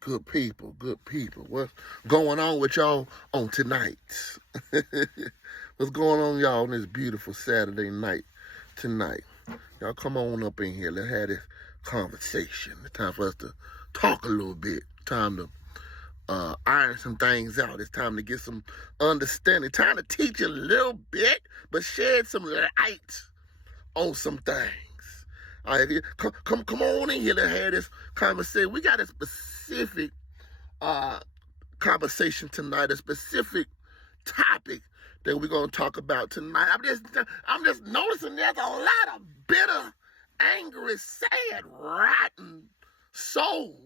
Good people, good people. What's going on with y'all on tonight? What's going on, y'all, on this beautiful Saturday night tonight? Y'all come on up in here. Let's have this conversation. It's time for us to talk a little bit. Time to iron some things out. It's time to get some understanding. Time to teach a little bit, but shed some light on some things. All right, come on in here to have this conversation. We got a specific conversation tonight, a specific topic that we're gonna talk about tonight. I'm just noticing there's a lot of bitter, angry, sad, rotten souls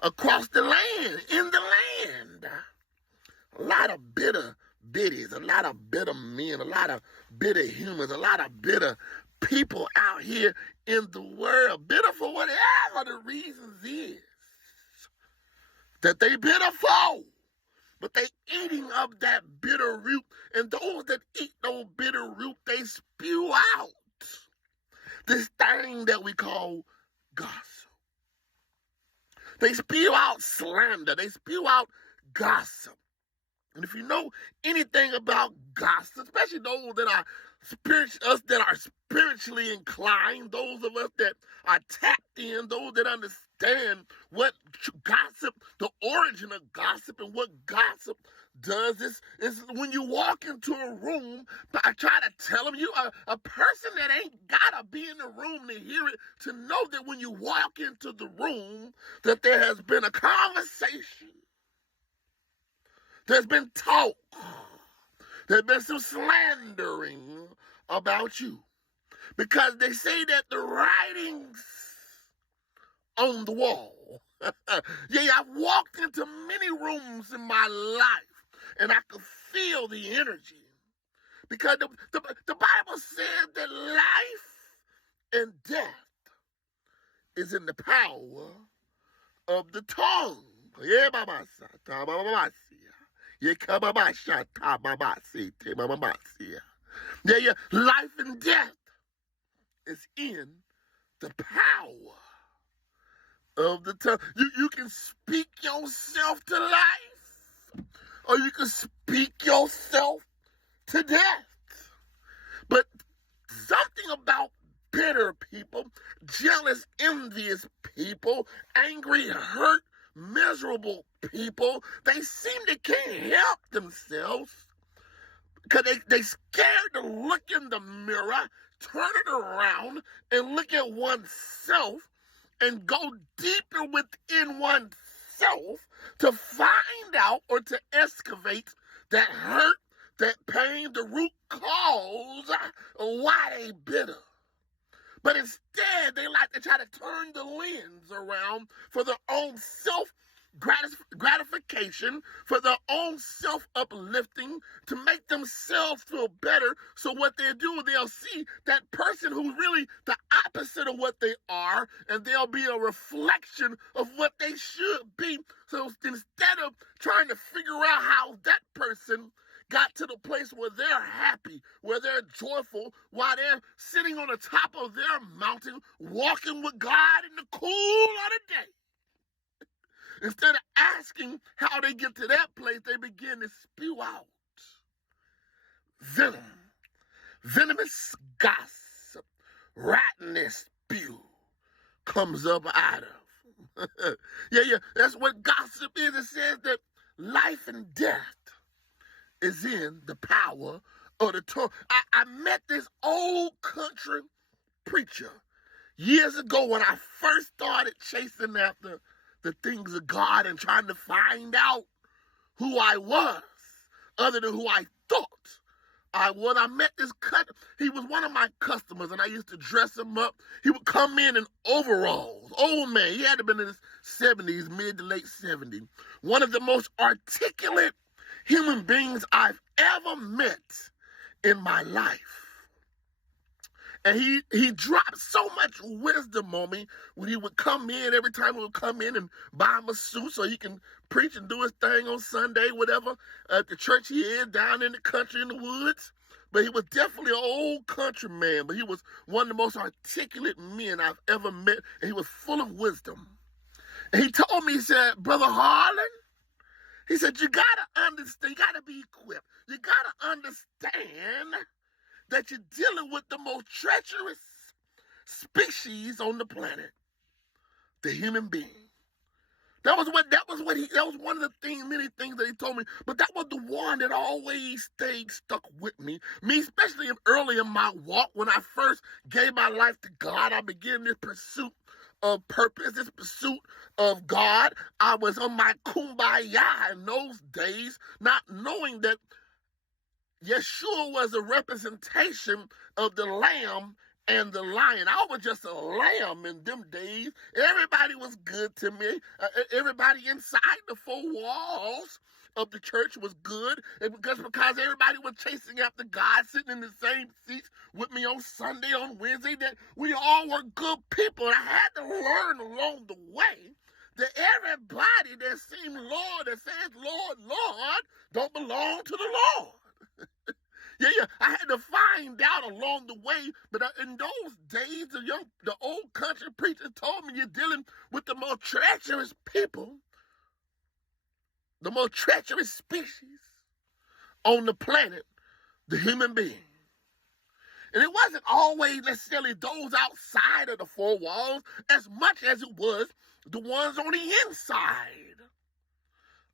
across the land, in the land. A lot of bitter biddies, a lot of bitter men, a lot of bitter humans, a lot of bitter people out here in the world. Bitter for whatever the reasons is that they bitter for. But they eating of that bitter root. And those that eat those bitter root, they spew out this thing that we call gossip. They spew out slander. They spew out gossip. And if you know anything about gossip, especially those that are spiritually inclined, those of us that are tapped in, those that understand what gossip, the origin of gossip and what gossip does is when you walk into a room, I try to tell them, a person that ain't gotta be in the room to hear it, to know that when you walk into the room, that there has been a conversation. There's been talk. There's been some slandering about you. Because they say that the writing's on the wall. Yeah, I've walked into many rooms in my life, and I could feel the energy. Because the Bible says that life and death is in the power of the tongue. Yeah, yeah, life and death is in the power of the tongue. You can speak yourself to life, or you can speak yourself to death. But something about bitter people, jealous, envious people, angry, hurt, miserable people, they seem they can't help themselves because they scared to look in the mirror, turn it around, and look at oneself and go deeper within oneself to find out or to excavate that hurt, that pain, the root cause why they bitter. But instead, they like to try to turn the lens around for their own self-gratification, for their own self-uplifting, to make themselves feel better. So what they'll do, they'll see that person who's really the opposite of what they are, and they'll be a reflection of what they should be. So instead of trying to figure out how that person got to the place where they're happy, where they're joyful, while they're sitting on the top of their mountain, walking with God in the cool of the day. Instead of asking how they get to that place, they begin to spew out venom, venomous gossip, rottenness spew comes up out of. Yeah, that's what gossip is. It says that life and death is in the power of the tongue. I met this old country preacher years ago when I first started chasing after the things of God and trying to find out who I was, other than who I thought I was. I met this he was one of my customers, and I used to dress him up. He would come in overalls. Old man, he had to have been in his 70s, mid to late 70s. One of the most articulate human beings I've ever met in my life. And he dropped so much wisdom on me when he would come in, every time he would come in and buy him a suit so he can preach and do his thing on Sunday, whatever, at the church he is, down in the country, in the woods. but he was definitely an old country man, but he was one of the most articulate men I've ever met, and he was full of wisdom. And he told me, he said, Brother Harlan, he said, you got to understand, you got to be equipped. You got to understand that you're dealing with the most treacherous species on the planet, the human being. That was one of the things, many things that he told me, but that was the one that always stayed stuck with me. Me, especially early in my walk, when I first gave my life to God, I began this pursuit of purpose, this pursuit of God. I was on my kumbaya in those days, not knowing that Yeshua was a representation of the lamb and the lion. I was just a lamb in them days. Everybody was good to me. Everybody inside the four walls of the church was good. And because everybody was chasing after God, sitting in the same seats with me on Sunday, on Wednesday, that we all were good people. And I had to learn along the way that everybody that seemed Lord, that says Lord, Lord, don't belong to the Lord. Yeah. I had to find out along the way, but in those days, the old country preacher told me you're dealing with the most treacherous people, the most treacherous species on the planet, the human being. And it wasn't always necessarily those outside of the four walls as much as it was the ones on the inside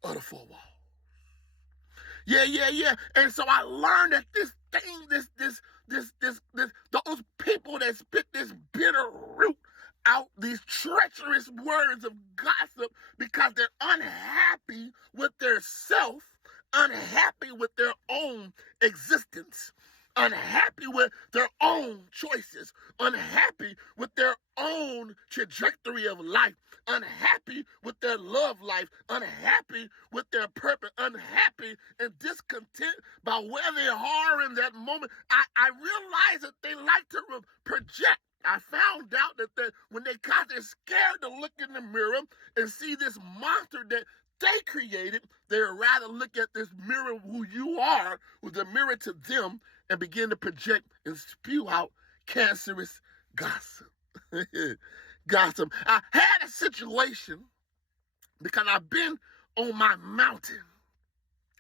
of the four walls. Yeah. And so I learned that those people that spit this bitter root out, these treacherous words of gossip, because they're unhappy with their self, unhappy with their own existence, unhappy with their own choices, unhappy with their own trajectory of life, unhappy with their love life, unhappy with their purpose, unhappy and discontent by where they are in that moment. I realized that they like to project. I found out that when they're scared to look in the mirror and see this monster that they created, they'd rather look at this mirror who you are, with the mirror to them, and begin to project and spew out cancerous gossip. Gossip. I had a situation because I've been on my mountain.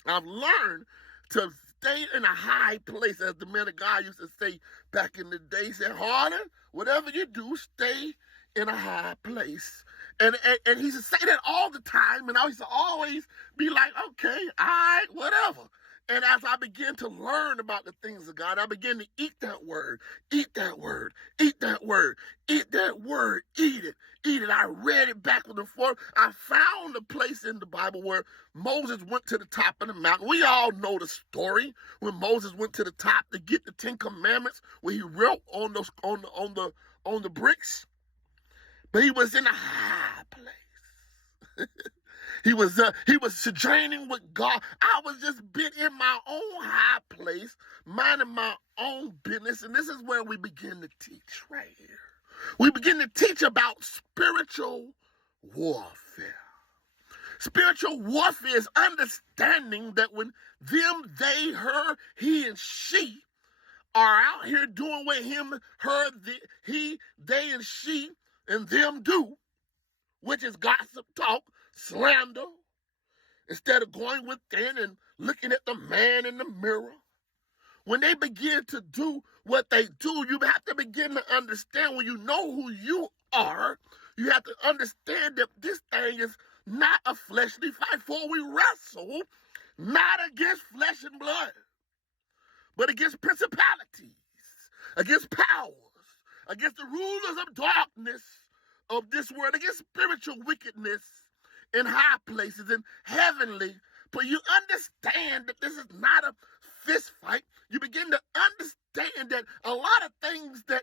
I've learned to stay in a high place, as the man of God used to say back in the day. He said, Harlan, whatever you do, stay in a high place. And he used to say that all the time, and I used to always be like, okay, all right, whatever. And as I began to learn about the things of God, I began to eat that word, eat that word, eat that word, eat that word, eat it, eat it. I read it backwards and forth. I found a place in the Bible where Moses went to the top of the mountain. We all know the story when Moses went to the top to get the 10 Commandments, where he wrote on the bricks. But he was in a high place. He was sojourning with God. I was just been in my own high place, minding my own business. And this is where we begin to teach right here. We begin to teach about spiritual warfare. Spiritual warfare is understanding that when them, they, her, he, and she are out here doing what him, her, he, they, and she, and them do, which is gossip, talk, slander, instead of going within and looking at the man in the mirror. When they begin to do what they do, you have to begin to understand, when you know who you are, you have to understand that this thing is not a fleshly fight, for we wrestle not against flesh and blood, but against principalities, against powers, against the rulers of darkness of this world, against spiritual wickedness in high places, in heavenly. But you understand that this is not a fist fight. You begin to understand that a lot of things that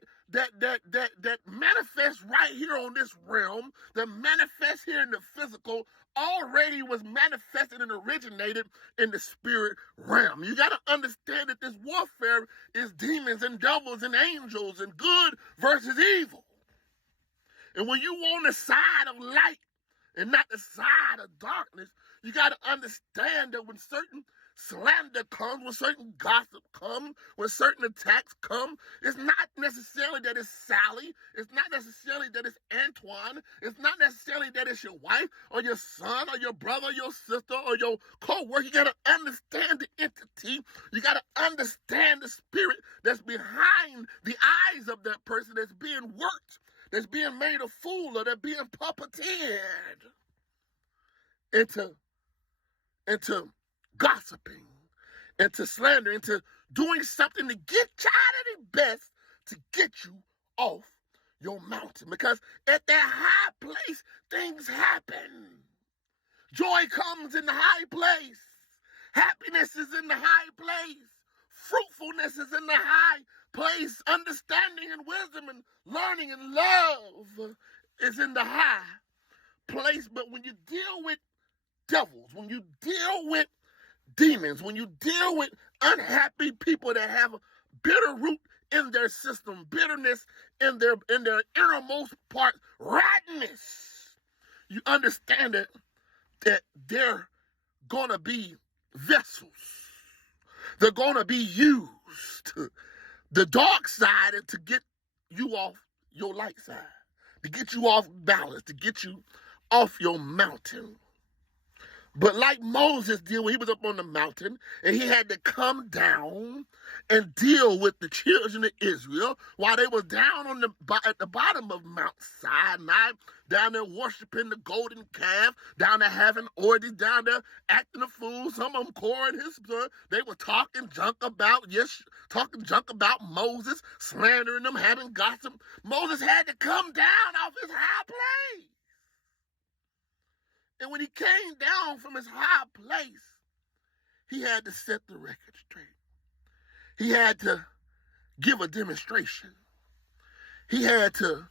manifest right here on this realm, that manifest here in the physical, already was manifested and originated in the spirit realm. You got to understand that this warfare is demons and devils and angels and good versus evil. And when you on the side of light and not the side of darkness, you got to understand that when certain slander comes, when certain gossip comes, when certain attacks come, it's not necessarily that it's Sally. It's not necessarily that it's Antoine. It's not necessarily that it's your wife or your son or your brother or your sister or your co-worker. You got to understand the entity. You got to understand the spirit that's behind the eyes of that person that's being worked, that's being made a fool of, that's being puppeteered into gossiping, into slander, into doing something to get trying their best to get you off your mountain. Because at that high place, things happen. Joy comes in the high place. Happiness is in the high place. Fruitfulness is in the high place. Understanding and wisdom and learning and love is in the high place. But when you deal with devils, when you deal with demons, when you deal with unhappy people that have a bitter root in their system, bitterness in their innermost part, rottenness, you understand that they're gonna be vessels. They're gonna be used, the dark side, to get you off your light side, to get you off balance, to get you off your mountain. But like Moses did when he was up on the mountain, and he had to come down and deal with the children of Israel while they were down at the bottom of Mount Sinai, down there worshiping the golden calf, down there having orgies, down there acting a fool. Some of them Korah and his son, they were talking junk about Moses, slandering them, having gossip. Moses had to come down off his high place. And when he came down from his high place, he had to set the record straight. He had to give a demonstration. He had to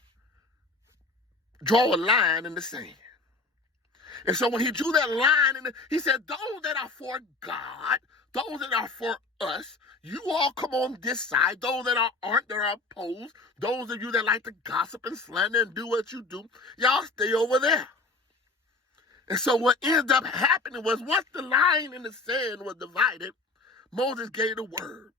draw a line in the sand. And so when he drew that line, he said, those that are for God, those that are for us, you all come on this side. Those that aren't, that are opposed, those of you that like to gossip and slander and do what you do, y'all stay over there. And so what ended up happening was, once the line in the sand was divided, Moses gave the word.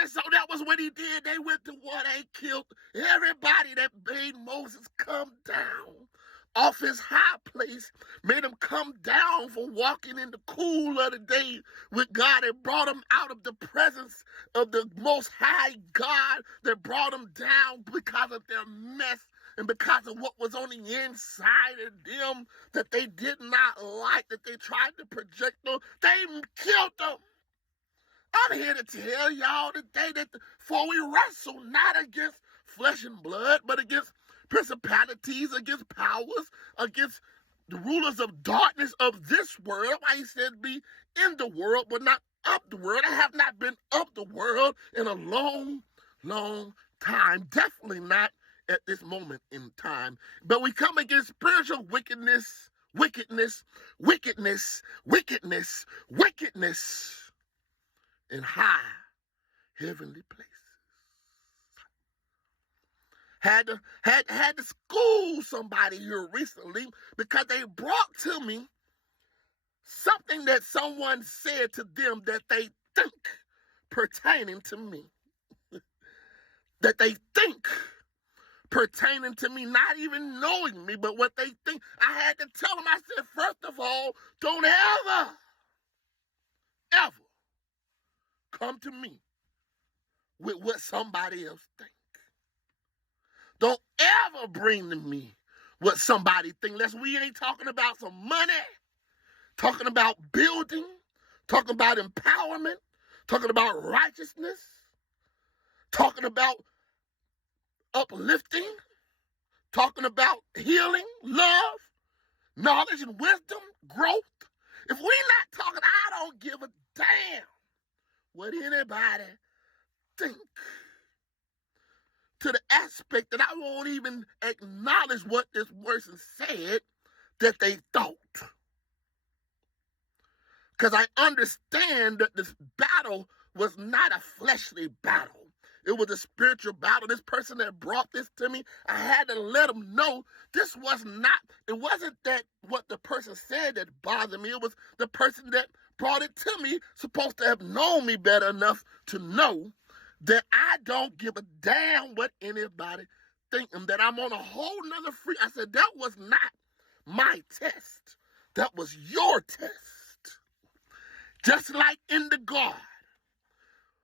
And so that was what he did. They went to war. They killed everybody that made Moses come down off his high place, made him come down for walking in the cool of the day with God, and brought him out of the presence of the Most High God, that brought him down because of their mess and because of what was on the inside of them that they did not like, that they tried to project on. They killed them. I'm here to tell y'all today that for we wrestle not against flesh and blood, but against principalities, against powers, against the rulers of darkness of this world. Why he said be in the world, but not of the world. I have not been of the world in a long, long time. Definitely not at this moment in time. But we come against spiritual wickedness in high heavenly places. Had to school somebody here recently because they brought to me something that someone said to them that they think pertaining to me. That they think pertaining to me, not even knowing me, but what they think. I had to tell them, I said, first of all, don't ever come to me with what somebody else thinks. Don't ever bring to me what somebody thinks. Unless we ain't talking about some money, talking about building, talking about empowerment, talking about righteousness, talking about uplifting, talking about healing, love, knowledge and wisdom, growth. If we're not talking, I don't give a damn what anybody think. To the aspect that I won't even acknowledge what this person said that they thought. Because I understand that this battle was not a fleshly battle. It was a spiritual battle. This person that brought this to me, I had to let them know this was not, it wasn't that what the person said that bothered me. It was the person that brought it to me, supposed to have known me better enough to know that I don't give a damn what anybody think, and that I'm on a whole nother free. I said, that was not my test. That was your test. Just like in the garden,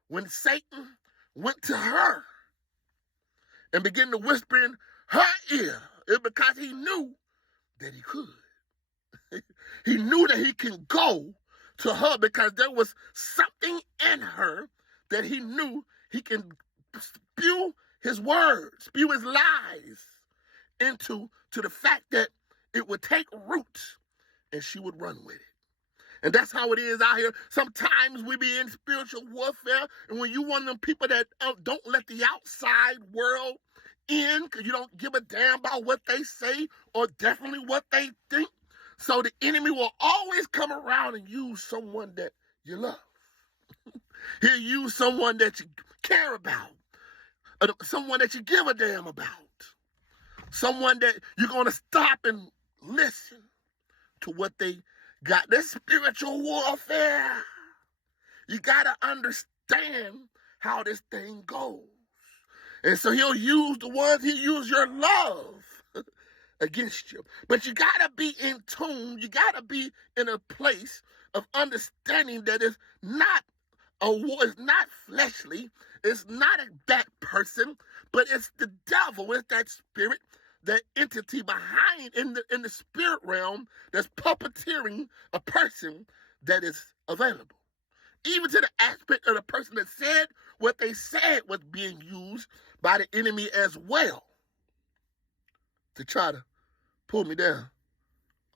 when Satan went to her and began to whisper in her ear, it's because he knew that he could. He knew that he can go to her because there was something in her that he knew he can spew his words, spew his lies into the fact that it would take root and she would run with it. And that's how it is out here. Sometimes we be in spiritual warfare, and when you one of them people that don't let the outside world in because you don't give a damn about what they say or definitely what they think, so the enemy will always come around and use someone that you love. He'll use someone that you care about, someone that you give a damn about, someone that you're going to stop and listen to what they got. This spiritual warfare. You got to understand how this thing goes. And so he'll use he'll use your love against you. But you got to be in tune. You got to be in a place of understanding that it's not a war. It's not fleshly. It's not that person, but it's the devil. It's that spirit, that entity behind in the spirit realm that's puppeteering a person that is available. Even to the aspect of the person that said what they said was being used by the enemy as well to try to pull me down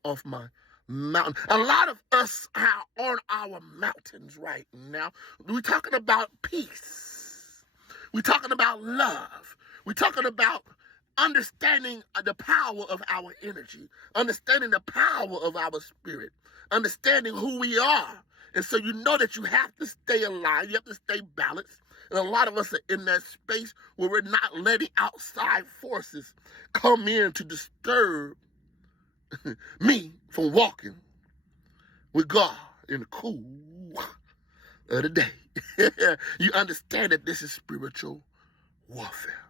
off my mountain. A lot of us are on our mountains right now. We're talking about peace. We're talking about love. We're talking about understanding the power of our energy, understanding the power of our spirit, understanding who we are. And so you know that you have to stay alive, you have to stay balanced. And a lot of us are in that space where we're not letting outside forces come in to disturb me from walking with God in the cool of the day. You understand that this is spiritual warfare.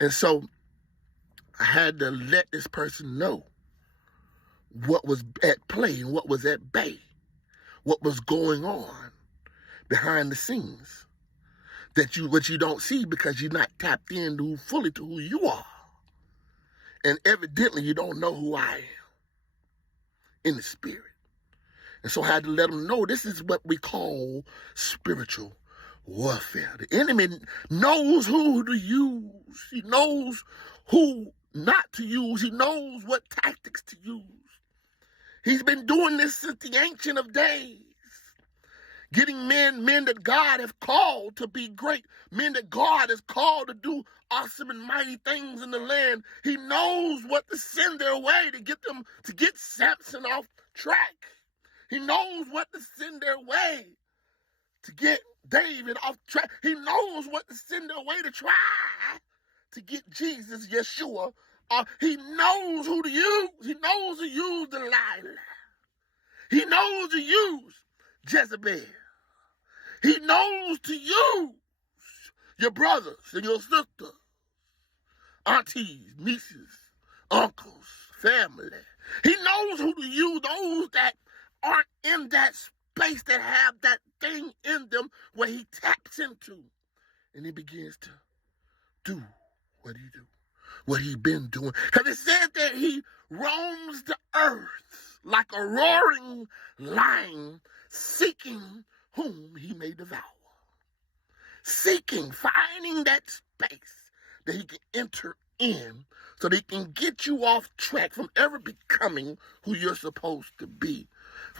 And so I had to let this person know what was at play and what was at bay, what was going on behind the scenes, what you don't see because you're not tapped in fully to who you are. And evidently you don't know who I am in the spirit. And so I had to let them know this is what we call spiritual warfare. The enemy knows who to use. He knows who not to use. He knows what tactics to use. He's been doing this since the ancient of days. Getting men that God has called to be great, men that God has called to do awesome and mighty things in the land. He knows what to send their way to get Samson off track. He knows what to send their way to get David off track. He knows what to send their way to try to get Jesus, Yeshua. He knows who to use. He knows to use Delilah. He knows to use Jezebel. He knows to use your brothers and your sisters, aunties, nieces, uncles, family. He knows who to use, those that aren't in that space, that have that thing in them where he taps into and he begins to do what he do, what he been doing. Because it said that he roams the earth like a roaring lion, seeking whom he may devour. Seeking, finding that space that he can enter in so that he can get you off track from ever becoming who you're supposed to be.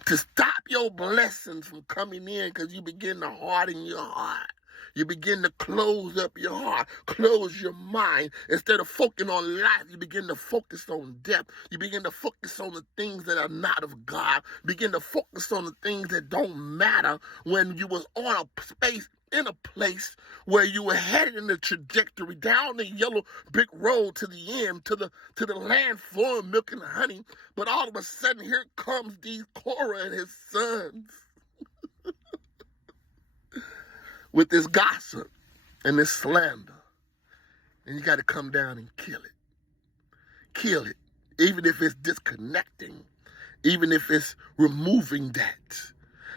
To stop your blessings from coming in because you begin to harden your heart. You begin to close up your heart, close your mind. Instead of focusing on life, you begin to focus on death. You begin to focus on the things that are not of God. Begin to focus on the things that don't matter when you was on a space, in a place where you were headed in the trajectory down the yellow brick road to the end, to the land flowing milk and honey. But all of a sudden, here comes these Korah and his sons with this gossip and this slander. And you got to come down and kill it. Kill it. Even if it's disconnecting. Even if it's removing that.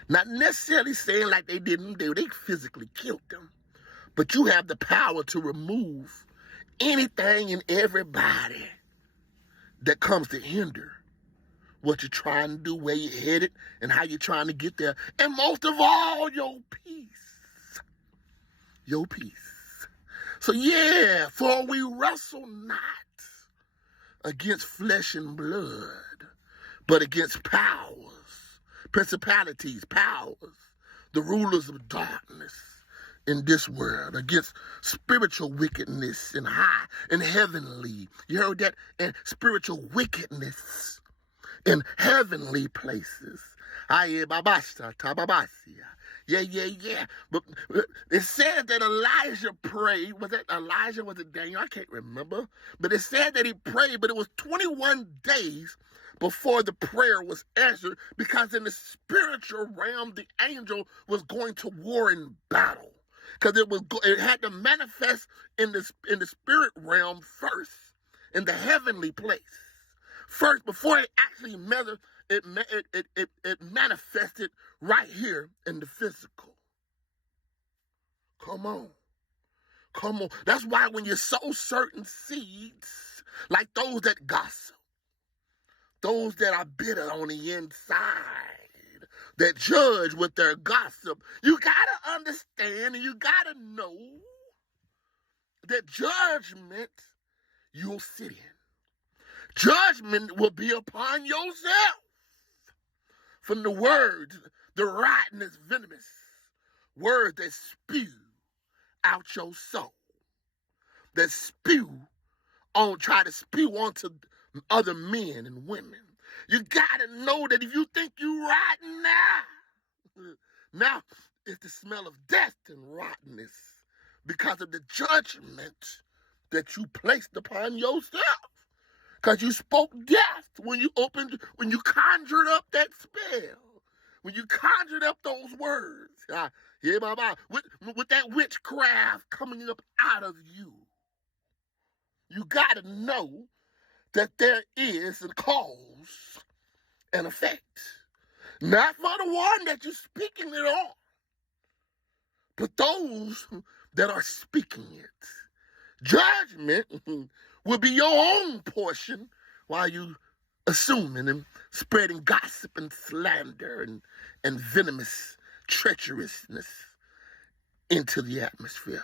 Not necessarily saying like they didn't do. They physically killed them. But you have the power to remove anything and everybody that comes to hinder what you're trying to do, where you're headed, and how you're trying to get there. And most of all, your peace. Your peace. So yeah, for we wrestle not against flesh and blood, but against powers, principalities, powers, the rulers of darkness in this world, against spiritual wickedness in high and heavenly. You heard that? And spiritual wickedness in heavenly places. Yeah. But it said that Elijah prayed. Was it Elijah? Was it Daniel? I can't remember. But it said that he prayed, but it was 21 days before the prayer was answered, because in the spiritual realm, the angel was going to war in battle. Because it had to manifest in the spirit realm first, in the heavenly place first, before it actually it manifested right here in the physical. Come on. That's why when you sow certain seeds, like those that gossip, those that are bitter on the inside, that judge with their gossip, you gotta understand and you gotta know that judgment you'll sit in. Judgment will be upon yourself from the words, the rottenness, venomous words that spew out your soul, that try to spew onto other men and women. You gotta know that if you think you rotten now it's the smell of death and rottenness because of the judgment that you placed upon yourself. Because you spoke death when you conjured up that spell. When you conjured up those words. With that witchcraft coming up out of you. You got to know that there is a cause and effect. Not for the one that you're speaking it on, but those that are speaking it. Judgment will be your own portion while you assuming and spreading gossip and slander and venomous treacherousness into the atmosphere.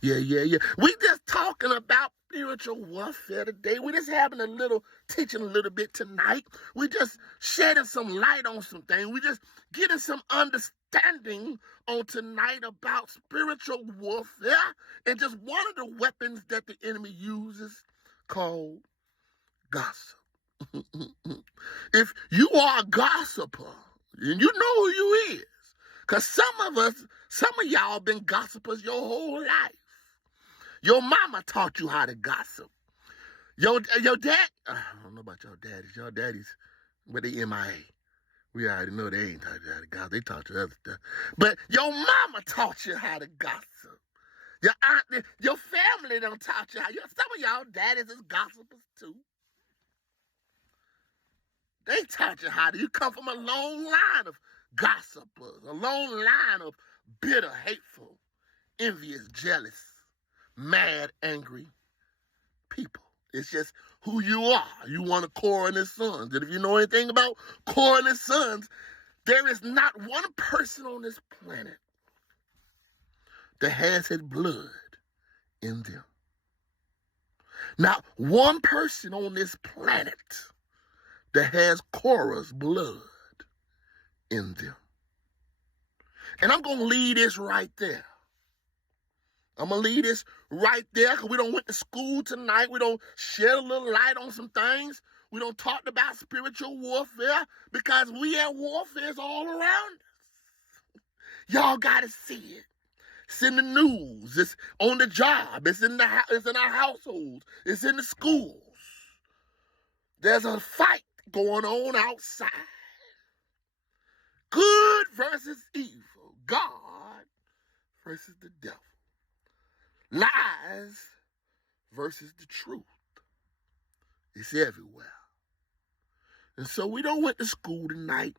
Yeah. We just talking about spiritual warfare today. We just teaching a little bit tonight. We just shedding some light on some things. We just getting some understanding on tonight about spiritual warfare and just one of the weapons that the enemy uses called gossip. If you are a gossiper, and you know who you is, because some of y'all been gossipers your whole life. Your mama taught you how to gossip. Your dad, I don't know about your daddies. Your daddies, but they MIA. We already know they ain't taught you how to gossip. They taught you other stuff. But your mama taught you how to gossip. Your aunt, your family done taught you how. Some of y'all daddies is gossipers too. They taught you how to. You come from a long line of gossipers, a long line of bitter, hateful, envious, jealous, mad, angry people. It's just who you are. You want to Korah and his sons. And if you know anything about Korah and his sons, there is not one person on this planet that has his blood in them. Not one person on this planet that has Korah's blood in them. And I'm going to leave this right there. I'm going to leave this right there because we don't went to school tonight. We don't shed a little light on some things. We don't talk about spiritual warfare because we have warfare all around us. Y'all got to see it. It's in the news. It's on the job. It's in our households. It's in the schools. There's a fight going on outside. Good versus evil. God versus the devil. Lies versus the truth. It's everywhere. And so we don't went to school tonight.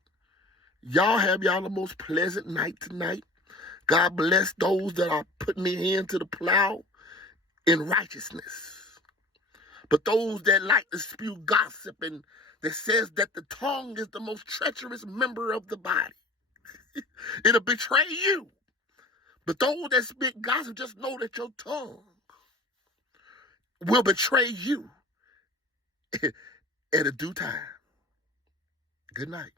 Y'all have y'all the most pleasant night tonight. God bless those that are putting their hand to the plow in righteousness. But those that like to spew gossip and that says that the tongue is the most treacherous member of the body. It'll betray you. But those that spit gossip, just know that your tongue will betray you at a due time. Good night.